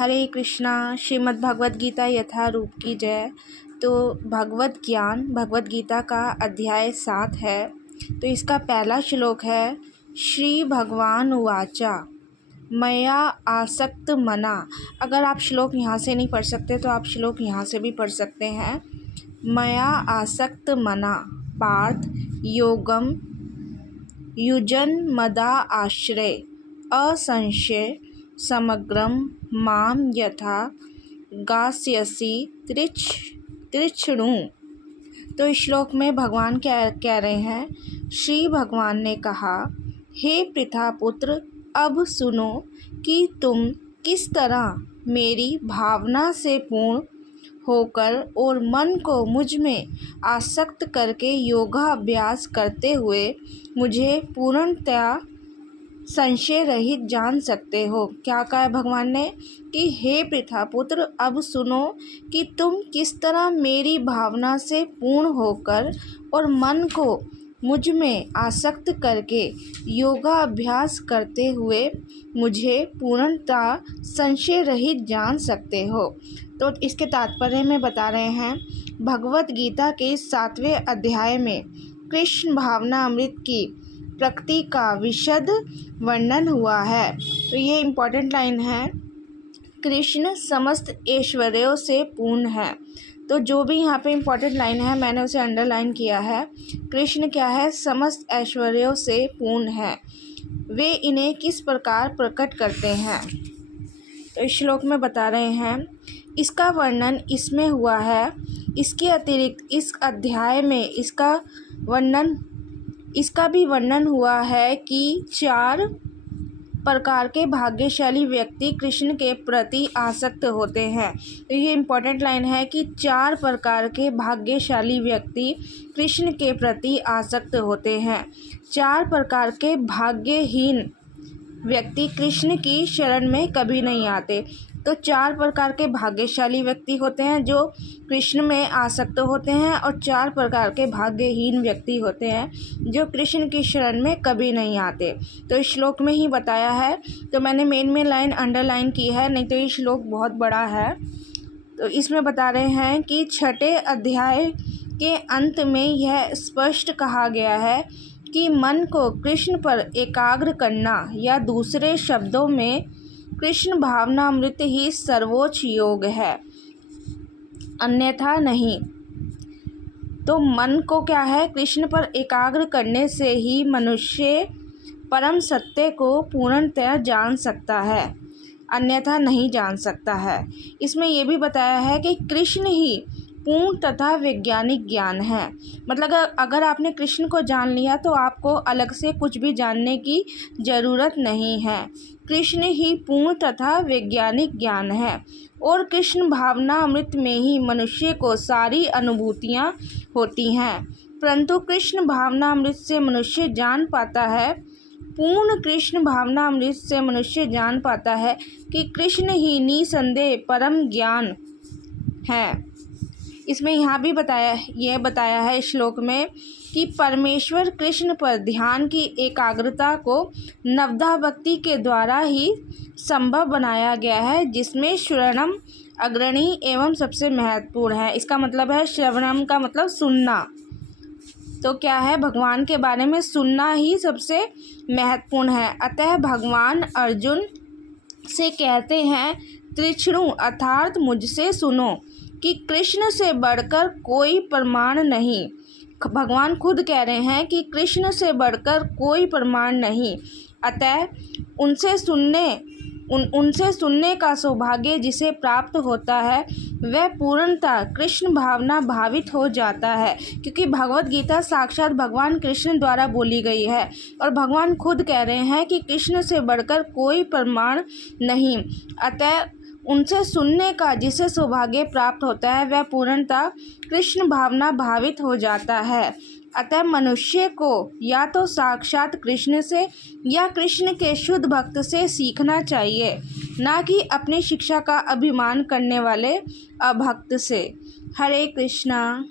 हरे कृष्णा। श्रीमद् भगवद गीता यथारूप की जय। तो भगवत ज्ञान भगवद गीता का अध्याय 7 है। तो इसका पहला श्लोक है, श्री भगवान उवाचा मया आसक्त मना। अगर आप श्लोक यहाँ से नहीं पढ़ सकते तो आप श्लोक यहाँ से भी पढ़ सकते हैं। मया आसक्त मना पार्थ योगम युजन मदा आश्रय असंशय समग्रम माम यथा गास्यसि तृच्छृणु। तो इस श्लोक में भगवान क्या कह रहे हैं? श्री भगवान ने कहा, हे पृथा पुत्र, अब सुनो कि तुम किस तरह मेरी भावना से पूर्ण होकर और मन को मुझ में आसक्त करके योगाभ्यास करते हुए मुझे पूर्णतया संशय रहित जान सकते हो। क्या कहा है भगवान ने कि हे पृथा पुत्र, अब सुनो कि तुम किस तरह मेरी भावना से पूर्ण होकर और मन को मुझ में आसक्त करके योगाभ्यास करते हुए मुझे पूर्णतः संशय रहित जान सकते हो। तो इसके तात्पर्य में बता रहे हैं, भगवत गीता के 7वें अध्याय में कृष्ण भावना अमृत की प्रकृति का विशद वर्णन हुआ है। तो ये इम्पोर्टेंट लाइन है, कृष्ण समस्त ऐश्वर्यों से पूर्ण है। तो जो भी यहाँ पे इम्पोर्टेंट लाइन है मैंने उसे अंडरलाइन किया है। कृष्ण क्या है? समस्त ऐश्वर्यों से पूर्ण है। वे इन्हें किस प्रकार प्रकट करते हैं? तो इस श्लोक में बता रहे हैं, इसका वर्णन इसमें हुआ है। इसके अतिरिक्त इस अध्याय में इसका भी वर्णन हुआ है कि 4 प्रकार के भाग्यशाली व्यक्ति कृष्ण के प्रति आसक्त होते हैं। तो ये इम्पोर्टेंट लाइन है कि 4 प्रकार के भाग्यशाली व्यक्ति कृष्ण के प्रति आसक्त होते हैं। 4 प्रकार के भाग्यहीन व्यक्ति कृष्ण की शरण में कभी नहीं आते। तो 4 प्रकार के भाग्यशाली व्यक्ति होते हैं जो कृष्ण में आसक्त होते हैं, और 4 प्रकार के भाग्यहीन व्यक्ति होते हैं जो कृष्ण की शरण में कभी नहीं आते। तो इस श्लोक में ही बताया है। तो मैंने मेन लाइन अंडरलाइन की है, नहीं तो ये श्लोक बहुत बड़ा है। तो इसमें बता रहे हैं कि 6ठे अध्याय के अंत में यह स्पष्ट कहा गया है कि मन को कृष्ण पर एकाग्र करना, या दूसरे शब्दों में कृष्ण भावनामृत ही सर्वोच्च योग है, अन्यथा नहीं। तो मन को क्या है? कृष्ण पर एकाग्र करने से ही मनुष्य परम सत्य को पूर्णतः जान सकता है, अन्यथा नहीं जान सकता है। इसमें यह भी बताया है कि कृष्ण ही पूर्ण तथा वैज्ञानिक ज्ञान है। मतलब अगर आपने कृष्ण को जान लिया तो आपको अलग से कुछ भी जानने की ज़रूरत नहीं है। कृष्ण ही पूर्ण तथा वैज्ञानिक ज्ञान है, और कृष्ण भावना अमृत में ही मनुष्य को सारी अनुभूतियाँ होती हैं। परंतु कृष्ण भावना अमृत से मनुष्य जान पाता है, पूर्ण कृष्ण भावना अमृत से मनुष्य जान पाता है कि कृष्ण ही निसंदेह परम ज्ञान है। इसमें यहाँ भी बताया है श्लोक में कि परमेश्वर कृष्ण पर ध्यान की एकाग्रता को नवधा भक्ति के द्वारा ही संभव बनाया गया है, जिसमें श्रवणम अग्रणी एवं सबसे महत्वपूर्ण है। इसका मतलब है, श्रवणम का मतलब सुनना। तो क्या है? भगवान के बारे में सुनना ही सबसे महत्वपूर्ण है। अतः भगवान अर्जुन से कहते हैं, तृच्छृणु अर्थात मुझसे सुनो कि कृष्ण से बढ़कर कोई प्रमाण नहीं। भगवान खुद कह रहे हैं कि कृष्ण से बढ़कर कोई प्रमाण नहीं। अतः उनसे सुनने का सौभाग्य जिसे प्राप्त होता है वह पूर्णतः कृष्ण भावना भावित हो जाता है, क्योंकि भगवत गीता साक्षात भगवान कृष्ण द्वारा बोली गई है, और भगवान खुद कह रहे हैं कि कृष्ण से बढ़कर कोई प्रमाण नहीं। अतः उनसे सुनने का जिसे सौभाग्य प्राप्त होता है वह पूर्णतः कृष्ण भावना भावित हो जाता है। अतः मनुष्य को या तो साक्षात कृष्ण से या कृष्ण के शुद्ध भक्त से सीखना चाहिए, ना कि अपनी शिक्षा का अभिमान करने वाले अभक्त से। हरे कृष्णा।